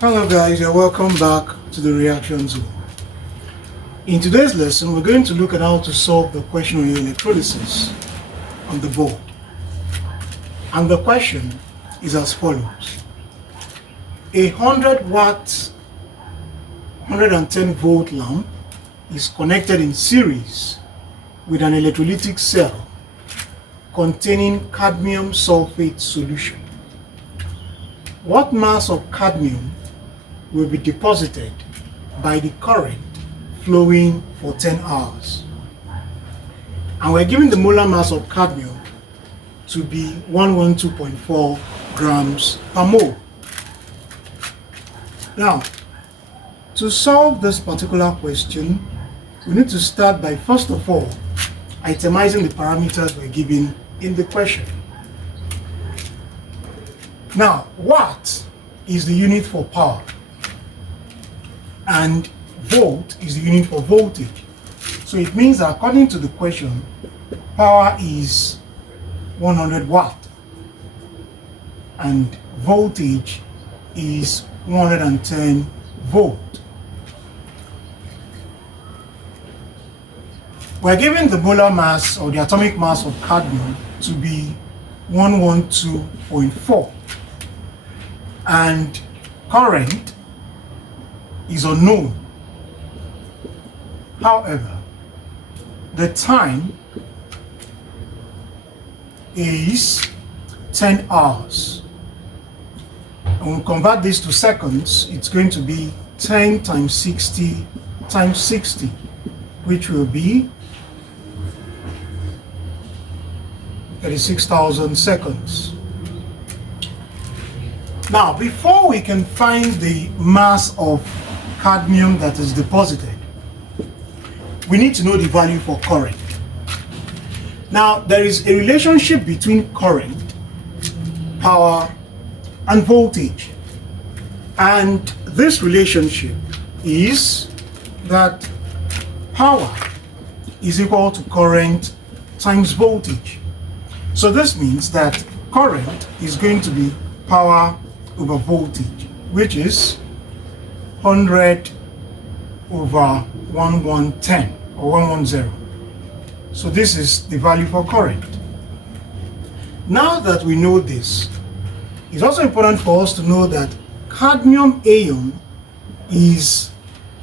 Hello guys, you're welcome back to the reaction zone. In today's lesson, we're going to look at how to solve the question on electrolysis on the board. And the question is as follows. A 100 watt, 110 volt lamp is connected in series with an electrolytic cell containing cadmium sulfate solution. What mass of cadmium will be deposited by the current flowing for 10 hours? And we're given the molar mass of cadmium to be 112.4 grams per mole. Now, to solve this particular question, we need to start by first of all itemizing the parameters we're given in the question. Now, watt is the unit for power, and volt is the unit for voltage. So it means that according to the question, power is 100 watt and voltage is 110 volt. We're given the molar mass or the atomic mass of cadmium to be 112.4, and current is unknown. However, the time is 10 hours. And we'll convert this to seconds. It's going to be 10 times 60 times 60, which will be 36,000 seconds. Now, before we can find the mass of cadmium that is deposited, we need to know the value for current. Now, there is a relationship between current, power, and voltage. And this relationship is that power is equal to current times voltage. So this means that current is going to be power over voltage, which is 100 over 1110 or 110. So this is the value for current. Now that we know this, it's also important for us to know that cadmium ion is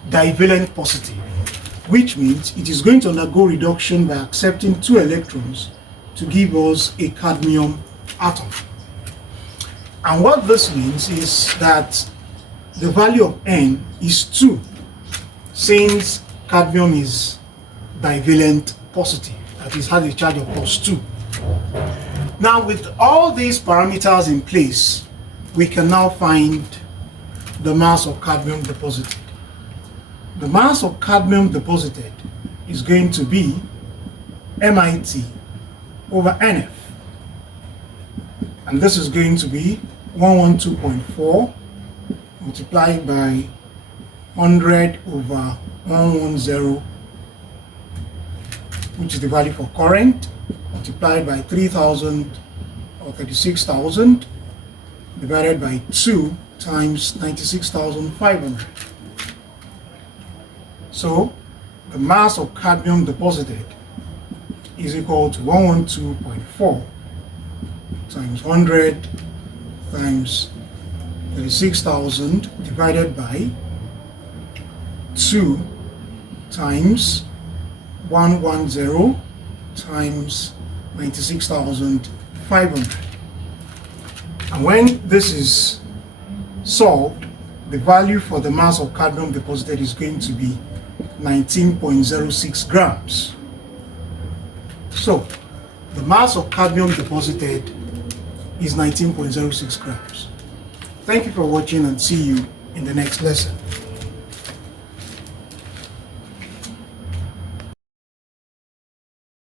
divalent positive, which means it is going to undergo reduction by accepting 2 electrons to give us a cadmium atom. And what this means is that the value of N is 2, since cadmium is divalent positive, that is, has a charge of +2. Now, with all these parameters in place, we can now find the mass of cadmium deposited. The mass of cadmium deposited is going to be MIT over NF, and this is going to be 112.4 multiplied by 100 over 110, which is the value for current, multiplied by 3,000 or 36,000 divided by 2 times 96,500. So the mass of cadmium deposited is equal to 112.4 times 100 times 36,000 divided by 2 times 110 times 96,500. And when this is solved, the value for the mass of cadmium deposited is going to be 19.06 grams. So the mass of cadmium deposited is 19.06 grams. Thank you for watching, and see you in the next lesson.